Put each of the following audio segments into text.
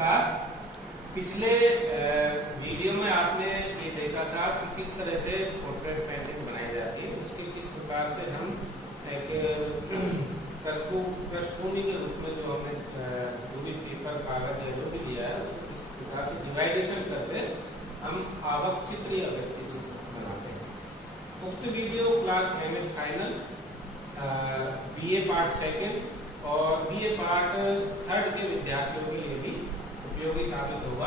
नमस्कार। पिछले वीडियो में आपने ये देखा था कि किस तरह से पोर्ट्रेट पेंटिंग बनाई जाती है, उसकी किस प्रकार से हम एक पृष्ठभूमि के रूप में जो हमने जो भी पेपर कागज है जो भी दिया है उसको किस प्रकार से डिवाइडेशन करके हम आवक चित्र या व्यक्ति चित्र बनाते हैं। उक्त वीडियो क्लास 5 में फाइनल बीए पार्ट सेकेंड और बीए पार्ट थर्ड के विद्यार्थियों के लिए भी उपयोगी साबित होगा।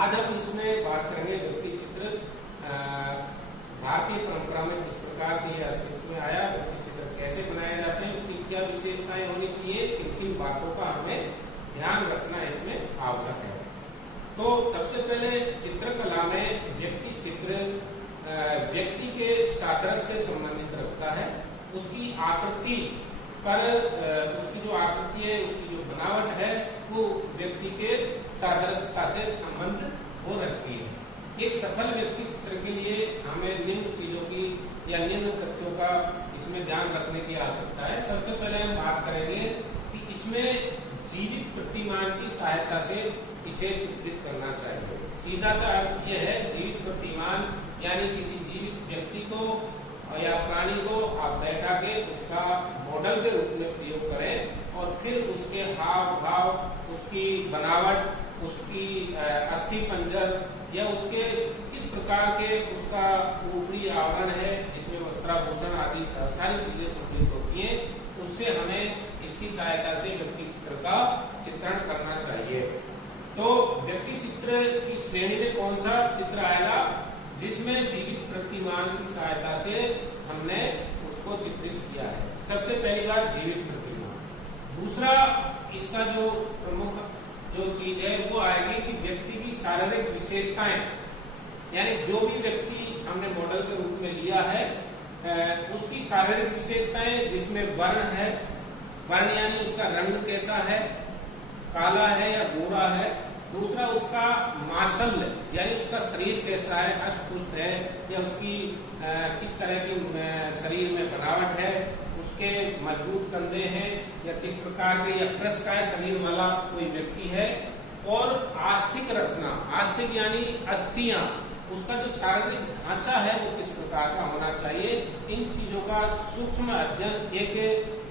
आज हम इसमें बात करेंगे व्यक्ति चित्र भारतीय परंपरा में किस प्रकार से यह अस्तित्व में आया, व्यक्ति चित्र कैसे बनाए जाते हैं, उसकी क्या विशेषताएं होनी चाहिए, किन बातों का हमें ध्यान रखना इसमें आवश्यक है। तो सबसे पहले चित्रकला में व्यक्ति चित्र व्यक्ति के सादृश्य से संबंधित रखता है। उसकी आकृति पर उसकी जो आकृति है, उसकी जो बनावट है वो व्यक्ति के सादृश्यता से संबंध हो रखती है। एक सफल व्यक्ति चित्र के लिए हमें निम्न चीजों की या निम्न तथ्यों का इसमें ध्यान रखने की आवश्यकता है। सबसे पहले हम बात करेंगे कि इसमें जीवित प्रतिमान की सहायता से इसे चित्रित करना चाहिए। सीधा सा अर्थ यह है, जीवित प्रतिमान यानी किसी जीवित व्यक्ति को या प्राणी को आप बैठा के उसका मॉडल के रूप में प्रयोग करें और फिर उसके हाव भाव, उसकी बनावट, उसकी अस्थि पंजर या उसके किस प्रकार के उसका ऊपरी आवरण है जिसमें वस्त्राभूषण आदि सारी चीजें सम्मिलित होती हैं, उससे हमें इसकी सहायता से व्यक्ति चित्र का चित्रण करना चाहिए। तो व्यक्ति चित्र की श्रेणी में कौन सा चित्र आएगा? जिसमें जीवित प्रतिमान की सहायता से हमने उसको चित्रित किया है। सबसे पहली बात जीवित प्रतिमान। दूसरा इसका जो प्रमुख जो चीज है वो आएगी कि व्यक्ति की शारीरिक विशेषताएं, यानी जो भी व्यक्ति हमने मॉडल के रूप में लिया है उसकी शारीरिक विशेषताएं, जिसमें वर्ण है, वर्ण यानी उसका रंग कैसा है, काला है या गोरा है। दूसरा उसका मांसल्य यानी उसका शरीर कैसा है, अष्टपुष्ट है या उसकी किस तरह की शरीर में बनावट है, उसके मजबूत कंधे हैं या किस प्रकार के या कृशकाय शरीर वाला कोई व्यक्ति है। और आस्थिक रचना, आस्थिक यानी अस्थियां, उसका जो शारीरिक ढांचा है वो किस प्रकार का होना चाहिए। इन चीजों का सूक्ष्म अध्ययन एक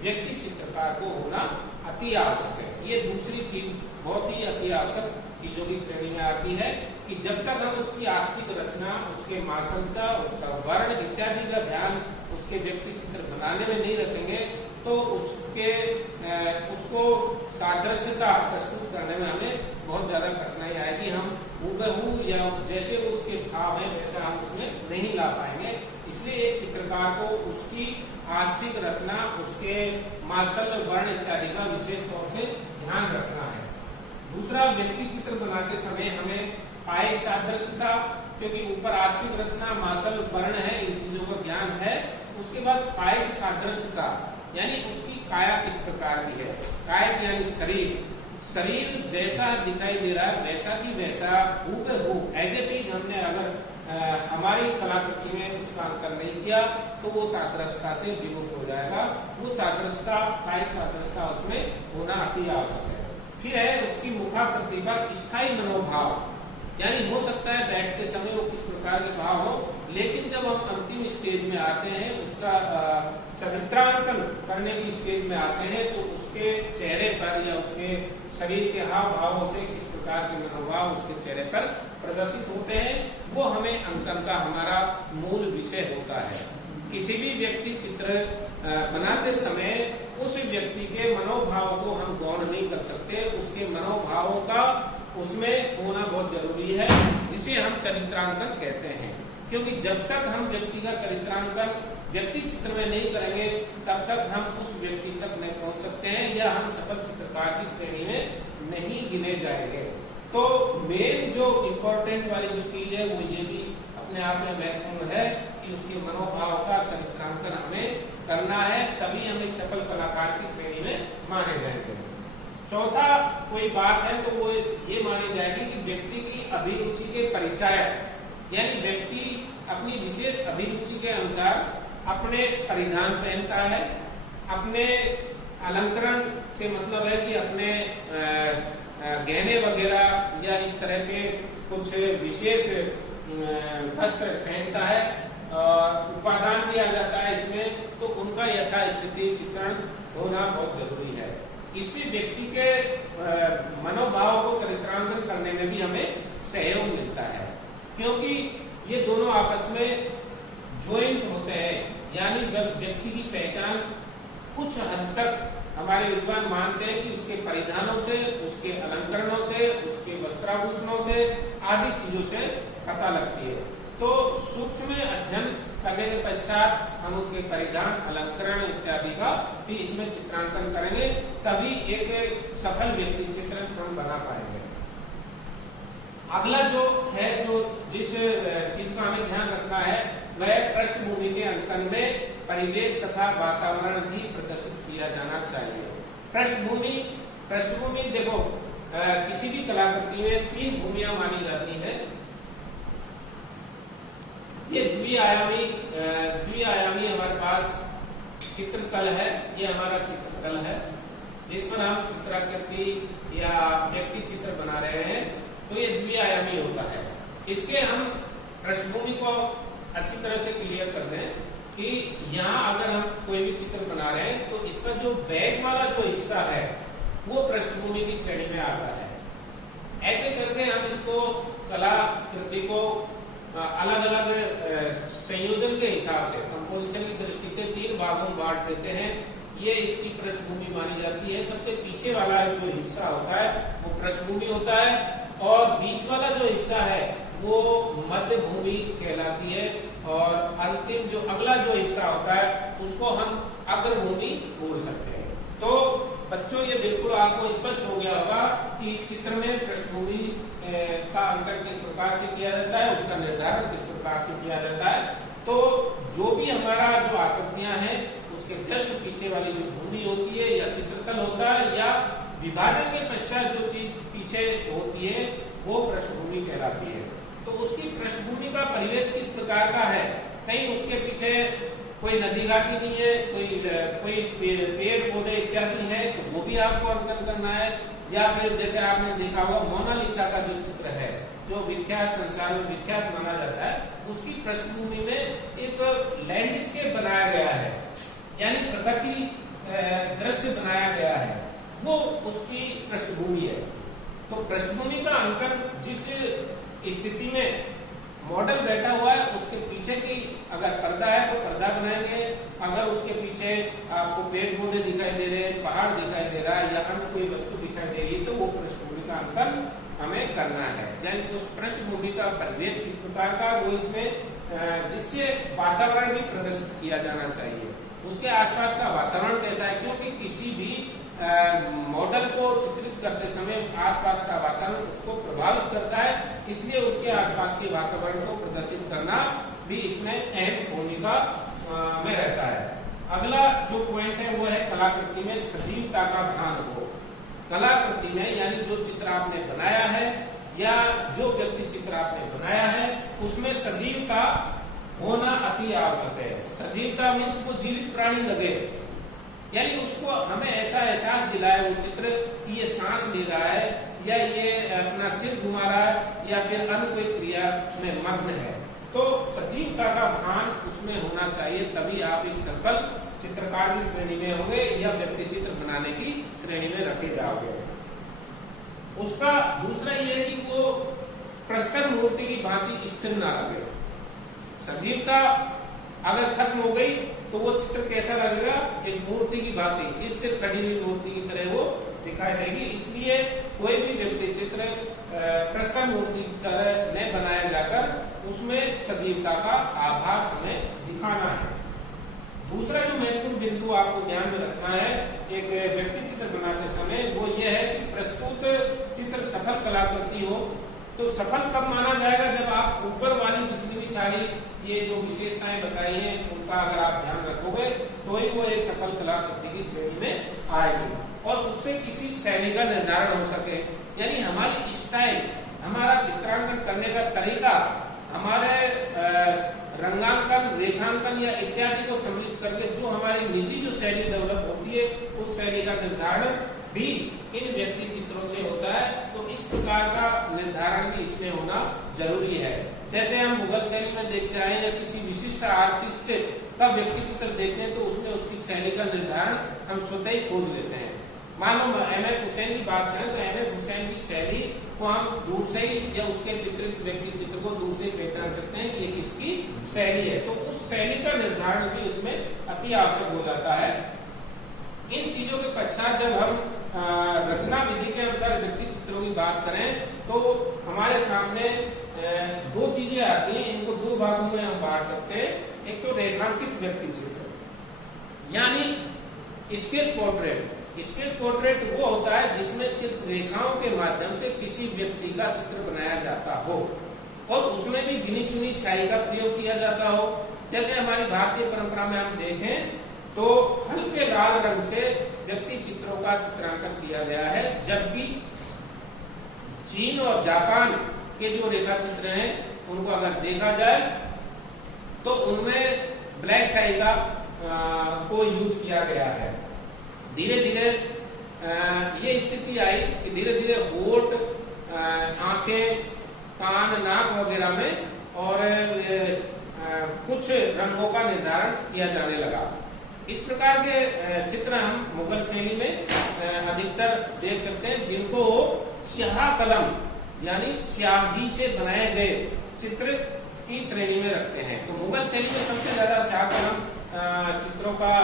व्यक्ति चित्रकार को होना अति आवश्यक है। ये दूसरी चीज बहुत ही अति आवश्यक चीजों की श्रेणी में आती है कि जब तक हम उसकी आस्तिक रचना, उसके मांसलता, उसका वर्ण इत्यादि का ध्यान उसके व्यक्ति चित्र बनाने में नहीं रखेंगे तो उसको सादृश्यता प्रस्तुत करने में हमें बहुत ज्यादा कठिनाई आएगी। हम हूबहू या जैसे उसके भाव है वैसा हम उसमें नहीं ला पाएंगे। इसलिए एक चित्रकार को उसकी आस्तिक रचना, उसके मांसल, वर्ण इत्यादि का विशेष तौर से ध्यान रखना है। दूसरा, व्यक्ति चित्र बनाते समय हमें कायिक सादृश्यता, क्योंकि ऊपर आस्तिक रचना, मांसल, वर्ण है, इन चीजों का ज्ञान है। उसके बाद कायिक सादृश्यता यानी उसकी काया किस प्रकार की है। कायिक यानी शरीर जैसा दिखाई दे रहा है वैसा की वैसा हूबहू एज इट इज हमने अगर हमारी कलाकृति में उसका अंतर नहीं किया तो वो सादृश्यता से विमुख हो जाएगा। वो सादृश्यता, कायिक सादृश्यता उसमें होना अति आवश्यक है। फिर है उसकी मुखाकृति पर स्थायी मनोभाव, यानी हो सकता है बैठते समय वो किस प्रकार के भाव हो, लेकिन जब हम अंतिम स्टेज में आते हैं, उसका चरित्रांकन करने की स्टेज में आते हैं, तो उसके चेहरे पर या उसके शरीर के हाव भावों से किस प्रकार के मनोभाव उसके चेहरे पर प्रदर्शित होते हैं, वो हमें अंकन का हमारा मूल विषय होता है। किसी भी व्यक्ति चित्र बनाते समय उस व्यक्ति के मनोभाव को हम गौण नहीं कर सकते, उसके मनोभावों का उसमें होना बहुत जरूरी है, जिसे हम चरित्रांकन कहते हैं। क्योंकि जब तक हम व्यक्ति का चरित्रांकन व्यक्ति चित्र में नहीं करेंगे तब तक हम उस व्यक्ति तक नहीं पहुंच सकते हैं या हम सफल चित्रकार की श्रेणी में नहीं गिने जाएंगे। तो मेन जो इम्पोर्टेंट वाली जो चीज है वो ये भी अपने आप में महत्वपूर्ण है कि उसके मनोभाव का चरित्रांकन हमें करना है, तभी हम एक सफल कलाकार की श्रेणी में माने जाएंगे। चौथा कोई बात है तो वो ये मानी जाएगी कि व्यक्ति की अभिरुचि के परिचय, यानी व्यक्ति अपनी विशेष अभिरुचि के अनुसार अपने परिधान पहनता है, अपने अलंकरण से मतलब है कि अपने गहने वगैरह या इस तरह के कुछ विशेष वस्त्र पहनता है और उपादान भी आ जाता है इसमें, तो उनका यथास्थिति चित्रण होना बहुत जरूरी है। इससे व्यक्ति के मनोभाव को चरित्रांकन करने में भी हमें सहयोग मिलता है, क्योंकि ये दोनों आपस में ज्वाइंट होते हैं, यानी व्यक्ति की पहचान कुछ हद तक हमारे विद्वान मानते हैं कि उसके परिधानों से, उसके अलंकरणों से, उसके वस्त्राभूषणों से आदि चीजों से पता लगती है। तो सूक्ष्म अध्ययन करने के पश्चात हम उसके परिधान, अलंकरण इत्यादि का भी इसमें चित्रांकन करेंगे, तभी एक सफल व्यक्ति चित्र हम बना पाएंगे। अगला जो है, जो जिस चीज का हमें ध्यान रखना है, वह पृष्ठभूमि के अंकन में परिवेश तथा वातावरण भी प्रदर्शित किया जाना चाहिए। पृष्ठभूमि देखो, किसी भी कलाकृति में 3 भूमियां मानी जाती है। ये द्विआयामी हमारे पास चित्रतल है, ये हमारा चित्रतल है जिस पर हम चित्राकृति या व्यक्ति चित्र बना रहे हैं, तो ये द्विआयामी होता है। इसके हम पृष्ठभूमि को अच्छी तरह से क्लियर कर दें कि यहाँ अगर हम कोई भी चित्र बना रहे हैं तो इसका जो बैक वाला जो हिस्सा है वो पृष्ठभूमि की श्रेणी में आता है। ऐसे करके हम इसको कलाकृति को अलग अलग संयोजन के हिसाब से, कंपोजिशन की दृष्टि से 3 भागों में बांट देते हैं। ये इसकी पृष्ठभूमि मानी जाती है। सबसे पीछे वाला जो हिस्सा होता है वो पृष्ठभूमि होता है, और बीच वाला जो हिस्सा है वो मध्य भूमि कहलाती है, और अंतिम जो अगला जो हिस्सा होता है उसको हम अग्रभूमि बोल सकते हैं। तो बच्चों, ये बिल्कुल आपको स्पष्ट हो गया होगा कि चित्र में पृष्ठभूमि का अंकन किस प्रकार से किया जाता है, उसका निर्धारण किस प्रकार से किया जाता है। तो जो भी हमारा जो आकृतियां हैं उसके जस्ट पीछे वाली जो भूमि होती है या चित्रतल होता है, या विभाजन के पश्चात जो चीज पीछे होती है वो पृष्ठभूमि कहलाती है। तो उसकी पृष्ठभूमि का परिवेश किस प्रकार का है, कहीं उसके पीछे कोई नदी घाटी नहीं है, कोई पेड़ पौधे इत्यादि है, तो वो भी आपको अंकन करना है। या फिर जैसे आपने देखा हुआ मोनालिसा का जो चित्र है, जो विख्यात, संसार में विख्यात माना जाता है, उसकी पृष्ठभूमि में एक लैंडस्केप बनाया गया है, यानी प्रकृति दृश्य बनाया गया है, वो उसकी पृष्ठभूमि है। तो पृष्ठभूमि का अंकन जिस स्थिति में मॉडल बैठा हुआ है उसके पीछे की अगर पर्दा है तो पर्दा बनाएंगे, अगर उसके पीछे आपको पेड़ पौधे दिखाई दे रहे हैं, पहाड़ दिखाई दे रहा है, या अन्य कोई वस्तु दिखाई दे रही है, तो वो पृष्ठभूमि का अंकन हमें करना है। यानी उस पृष्ठभूमि का परिवेश किस प्रकार का, वो इसमें जिससे वातावरण भी प्रदर्शित किया जाना चाहिए, उसके आसपास का वातावरण कैसा है, क्योंकि किसी भी मॉडल को चित्रित करते समय आसपास का वातावरण उसको प्रभावित करता है, इसलिए उसके आसपास के वातावरण को प्रदर्शित करना भी इसमें अहम भूमिका में रहता है। अगला जो पॉइंट है वो है कलाकृति में सजीवता का भान हो। कलाकृति में, यानी जो चित्र आपने बनाया है या जो व्यक्ति चित्र आपने बनाया है, उसमें सजीवता होना अति आवश्यक है। सजीवता मीन्स वो जीवित प्राणी लगे, यानी उसको हमें ऐसा एहसास दिलाए वो चित्र कि ये सांस ले रहा है, या ये अपना सिर घुमा रहा है, या फिर अन्य कोई क्रिया उसमें मग्न है। तो सजीवता का भान उसमें होना चाहिए, तभी आप एक सफल चित्रकार की श्रेणी में होंगे या व्यक्ति चित्र बनाने की श्रेणी में रखे जाओगे। उसका दूसरा ये है कि वो प्रस्तर मूर्ति की भांति स्थिर ना लगे। सजीवता अगर खत्म हो गई तो वो चित्र कैसा लगेगा, एक मूर्ति की भांति स्थिर खड़ी हुई मूर्ति की तरह वो दिखाई देगी। इसलिए कोई भी व्यक्ति चित्र प्रस्तर मूर्ति की तरह न बनाया जाकर उसमें सजीवता का आभास हमें दिखाना है। दूसरा जो महत्वपूर्ण बिंदु आपको ध्यान में रखना है एक व्यक्ति चित्र बनाते समय, वो ये है कि प्रस्तुत चित्र सफल कलाकृति हो। तो सफल कब माना जाएगा, जब आप ऊपर वाली जितनी भी सारी ये जो विशेषताएं बताई हैं उनका अगर आप ध्यान रखोगे तो ही वो एक सफल कलाकृति की श्रेणी में आएगी, और उससे किसी शैली का निर्धारण हो सके। यानी हमारी स्टाइल, हमारा चित्रांकन करने का तरीका, हमारे रंगांकन, रेखांकन या इत्यादि को सम्मिलित करके जो हमारी निजी जो शैली डेवलप होती है, उस शैली का निर्धारण भी इन व्यक्ति चित्रों से होता है, तो इस प्रकार का निर्धारण भी इसमें होना जरूरी है। जैसे हम मुगल शैली में देखते आए या किसी विशिष्ट आर्टिस्ट का व्यक्ति चित्र देखते हैं तो उसमें उसकी शैली का निर्धारण हम स्वतः ही खोज लेते हैं। मानो एम.एफ. हुसैन की बात करें तो एम.एफ. हुसैन की शैली को हम दूर से ही या उसके चित्रित व्यक्ति चित्र को दूर से ही पहचान सकते हैं कि ये किसकी शैली है। तो उस शैली का निर्धारण भी उसमें अति आवश्यक हो जाता है। इन चीजों के पश्चात जब हम रचना विधि के अनुसार व्यक्ति चित्रों की बात करें तो हमारे सामने दो चीजें आती हैं। इनको दो भागों में हम बांट सकते हैं। एक तो रेखांकित व्यक्ति चित्र यानी स्केच पोर्ट्रेट। स्केच पोर्ट्रेट वो होता है जिसमें सिर्फ रेखाओं के माध्यम से किसी व्यक्ति का चित्र बनाया जाता हो और उसमें भी गिनी चुनी स्याही का प्रयोग किया जाता हो। जैसे हमारी भारतीय परंपरा में हम देखें तो हल्के लाल रंग से व्यक्ति चित्रों का चित्रांकन किया गया है, जबकि चीन और जापान के जो रेखा चित्र हैं उनको अगर देखा जाए तो उनमें ब्लैक स्याही का को यूज किया गया है। धीरे धीरे ये स्थिति आई कि धीरे धीरे होठ, आंखें, कान, नाक वगैरह में और कुछ रंगों का निर्धारण किया जाने लगा। इस प्रकार के चित्र हम मुगल शैली में अधिकतर देख सकते हैं, जिनको स्याह कलम यानी स्याही से बनाए गए चित्र की श्रेणी में रखते हैं। तो मुगल शैली में सबसे ज्यादा स्याह कलम चित्रों का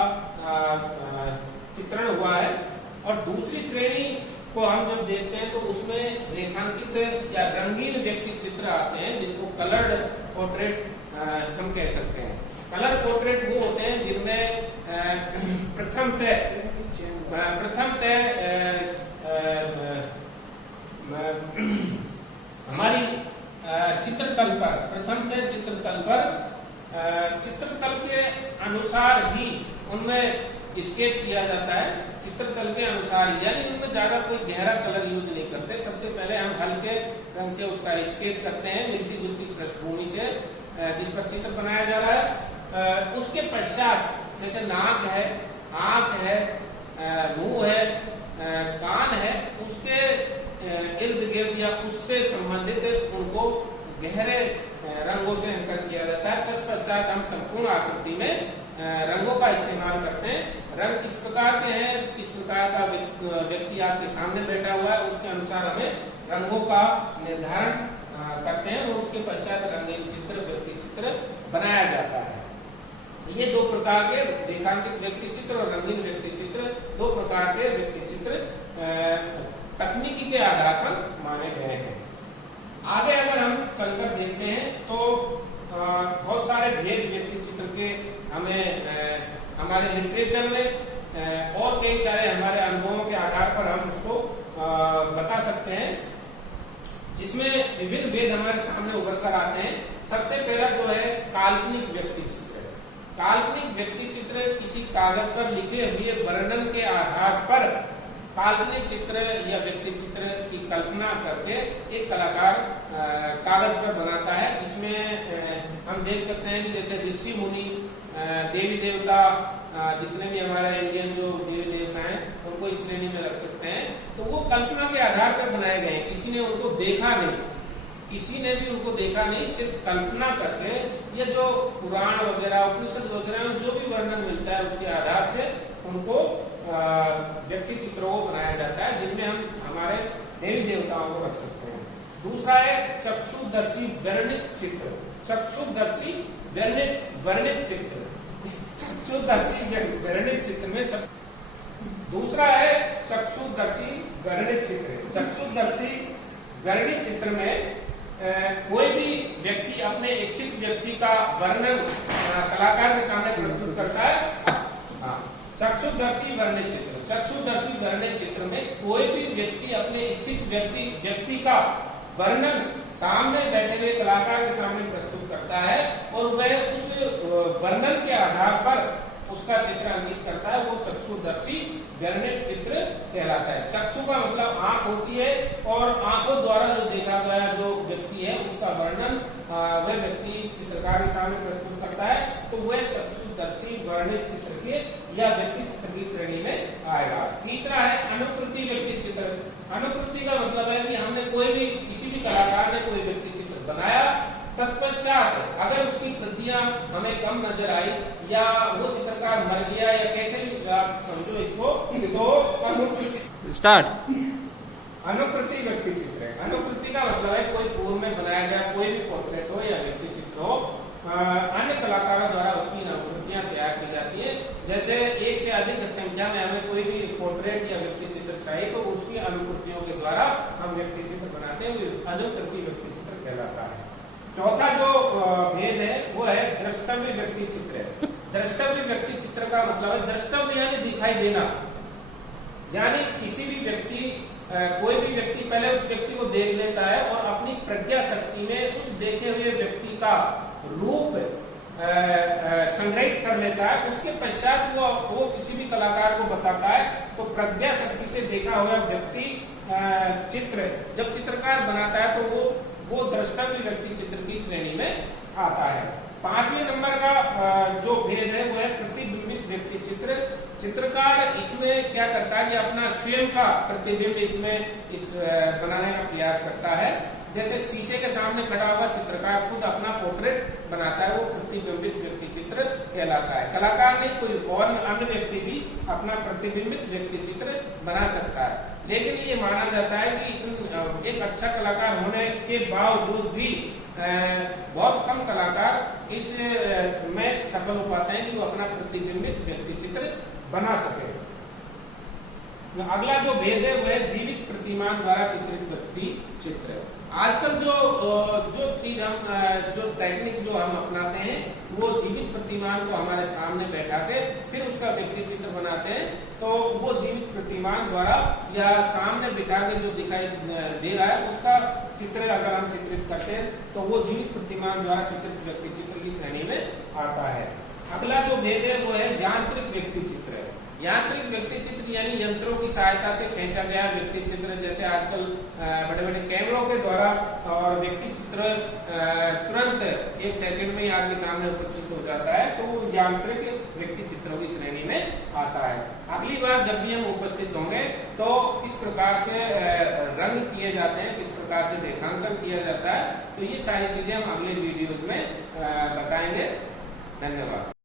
चित्रण हुआ है। और दूसरी श्रेणी को हम जब देखते हैं तो उसमें रेखांकित या रंगीन व्यक्ति चित्र आते हैं, जिनको कलर्ड पोर्ट्रेट हम कह सकते हैं। कलर पोर्ट्रेट वो होते हैं जिनमें प्रथमतः हमारी चित्रतल के अनुसार ही उनमें स्केच किया जाता है। चित्रतल के अनुसार यानी उनमें ज्यादा कोई गहरा कलर यूज नहीं करते। सबसे पहले हम हल्के रंग से उसका स्केच करते हैं मिलती जुलती पृष्ठभूमि से जिस पर चित्र बनाया जा रहा है। उसके पश्चात जैसे नाक है, आंख है, मुंह है, कान है, उसके इर्द गिर्द या उससे संबंधित उनको गहरे रंगों से अंकन किया जाता है। तत्पश्चात हम संपूर्ण आकृति में रंगों का इस्तेमाल करते हैं। रंग किस प्रकार के हैं, किस प्रकार का व्यक्ति आपके सामने बैठा हुआ है, उसके अनुसार हमें रंगों का निर्धारण करते हैं और उसके पश्चात रंगीन चित्र, व्यक्ति चित्र बनाया जाता है। ये दो प्रकार के रेखांकित व्यक्ति चित्र और रंगीन व्यक्ति चित्र, दो प्रकार के व्यक्ति चित्र तकनीकी के आधार पर माने गए हैं। आगे अगर हम चलकर देखते हैं तो बहुत सारे भेद व्यक्ति चित्र के हमें हमारे लिटरेचर में और कई सारे हमारे अनुभवों के आधार पर हम उसको बता सकते हैं, जिसमें विभिन्न भेद हमारे सामने उभर कर आते हैं। सबसे पहला जो है काल्पनिक व्यक्ति चित्र। काल्पनिक व्यक्ति चित्र किसी कागज पर लिखे हुए वर्णन के आधार पर काल्पनिक चित्र या व्यक्ति चित्र की कल्पना करके एक कलाकार कागज पर बनाता है, जिसमें हम देख सकते हैं कि जैसे ऋषि मुनि, देवी देवता, जितने भी हमारे इंडियन जो देवी देवता हैं उनको इस श्रेणी में रख सकते हैं। तो वो कल्पना के आधार पर बनाए गए हैं, किसी ने उनको देखा नहीं, किसी ने भी उनको देखा नहीं, सिर्फ कल्पना करके ये जो पुराण वगैरह, उपनिषद वगैरह में जो भी वर्णन मिलता है उसके आधार से उनको व्यक्ति चित्रों को बनाया जाता है, जिनमें हम हमारे देवी देवताओं को रख सकते हैं। दूसरा है चक्षुदर्शी वर्णित चित्र। चक्षुदर्शी वर्णित चित्र, चक्षुदर्शी वर्णित चित्र में सब। दूसरा है चक्षुदर्शी वर्णित चित्र। चक्षुदर्शी वर्णित चित्र में कोई भी व्यक्ति अपने इच्छित व्यक्ति का वर्णन कलाकार के सामने प्रस्तुत करता है। चक्षुदर्शी वर्णित चित्र। चक्षुदर्शी वर्णित चित्र में कोई भी व्यक्ति अपने इच्छित व्यक्ति का वर्णन सामने बैठे हुए कलाकार के सामने प्रस्तुत करता है और वह उस वर्णन के आधार पर उसका चित्र अंकित करता है। वो चक्षुदर्शी वर्णित चित्र कहलाता है। चक्षु का मतलब आंख होती है और आंखों द्वारा जो देखा गया जो व्यक्ति है उसका वर्णन वह व्यक्ति चित्रकार के सामने प्रस्तुत करता है, तो वह चक्षुदर्शी वर्णित चित्र के या व्यक्ति चित्र की श्रेणी में आएगा। तीसरा है अनुकृति व्यक्ति चित्र। अनुकृति कम नजर आई या वो चित्रकार मर गया या कैसे भी आप समझो इसको, तो अनुकृति व्यक्ति चित्र है। अनुकृति का मतलब है कोई पूर्व में बनाया गया कोई भी पोर्ट्रेट हो या व्यक्ति चित्र हो, अन्य कलाकारों द्वारा उसकी अनुकृतियां तैयार की जाती है। जैसे एक से अधिक संख्या में हमें कोई भी पोर्ट्रेट या व्यक्ति चित्र चाहिए तो उसकी अनुकृतियों के द्वारा हम व्यक्ति चित्र बनाते हैं, अनुकृति व्यक्ति चित्र कहलाता है। चौथा जो भेद है वो है द्रष्टव्य व्यक्ति चित्र। द्रष्टव्य व्यक्ति चित्र का मतलब है द्रष्टव्य यानी दिखाई देना, यानी किसी भी व्यक्ति कोई भी व्यक्ति पहले उस व्यक्ति को देख लेता है और अपनी प्रज्ञा शक्ति में उस देखे हुए व्यक्ति का रूप संग्रहित कर लेता है। उसके पश्चात वो किसी भी कलाकार को बताता है, तो प्रज्ञा शक्ति से देखा हुआ व्यक्ति चित्र जब चित्रकार बनाता है तो वो द्रष्टव्य व्यक्ति चित्र की श्रेणी में आता है। 5वें नंबर का जो भेद है वो है प्रतिबिंबित व्यक्ति चित्र। चित्रकार इसमें क्या करता है कि अपना स्वयं का प्रतिबिंब इसमें बनाने का प्रयास करता है। जैसे शीशे के सामने खड़ा हुआ चित्रकार खुद अपना पोर्ट्रेट बनाता है, वो प्रतिबिंबित व्यक्ति चित्र कहलाता है। कलाकार नहीं, कोई और अन्य व्यक्ति भी अपना प्रतिबिंबित व्यक्ति चित्र बना सकता है, लेकिन ये माना जाता है कि एक अच्छा कलाकार होने के बावजूद भी बहुत कम कलाकार इस में सफल हो पाते हैं कि वो अपना प्रतिबिंबित व्यक्ति चित्र बना सके। अगला जो भेद है वह जीवित प्रतिमान द्वारा चित्रित व्यक्ति चित्र। आजकल जो चीज हम जो टेक्निक जो हम अपनाते हैं वो जीवित प्रतिमान को हमारे सामने बैठा के फिर उसका व्यक्ति चित्र बनाते हैं। तो वो जीवित प्रतिमान द्वारा या सामने बिठा के जो दिखाई दे रहा है उसका चित्र अगर हम चित्रित करते हैं तो वो जीवित प्रतिमान द्वारा चित्रित व्यक्ति चित्र की श्रेणी में आता है। अगला जो भेद है वो है यांत्रिक व्यक्ति चित्र। यांत्रिक व्यक्ति चित्र यानी यंत्रों की सहायता से खींचा गया व्यक्ति चित्र, जैसे आजकल बड़े बड़े कैमरों के द्वारा और व्यक्ति चित्र तुरंत 1 सेकंड में आपके सामने उपस्थित हो जाता है, तो वो यांत्रिक व्यक्ति चित्रों की श्रेणी में आता है। अगली बार जब भी हम उपस्थित होंगे तो किस प्रकार से रंग किए जाते हैं, किस प्रकार से रेखांकन किया जाता है, तो ये सारी चीजें हम अगले वीडियोज में बताएंगे। धन्यवाद।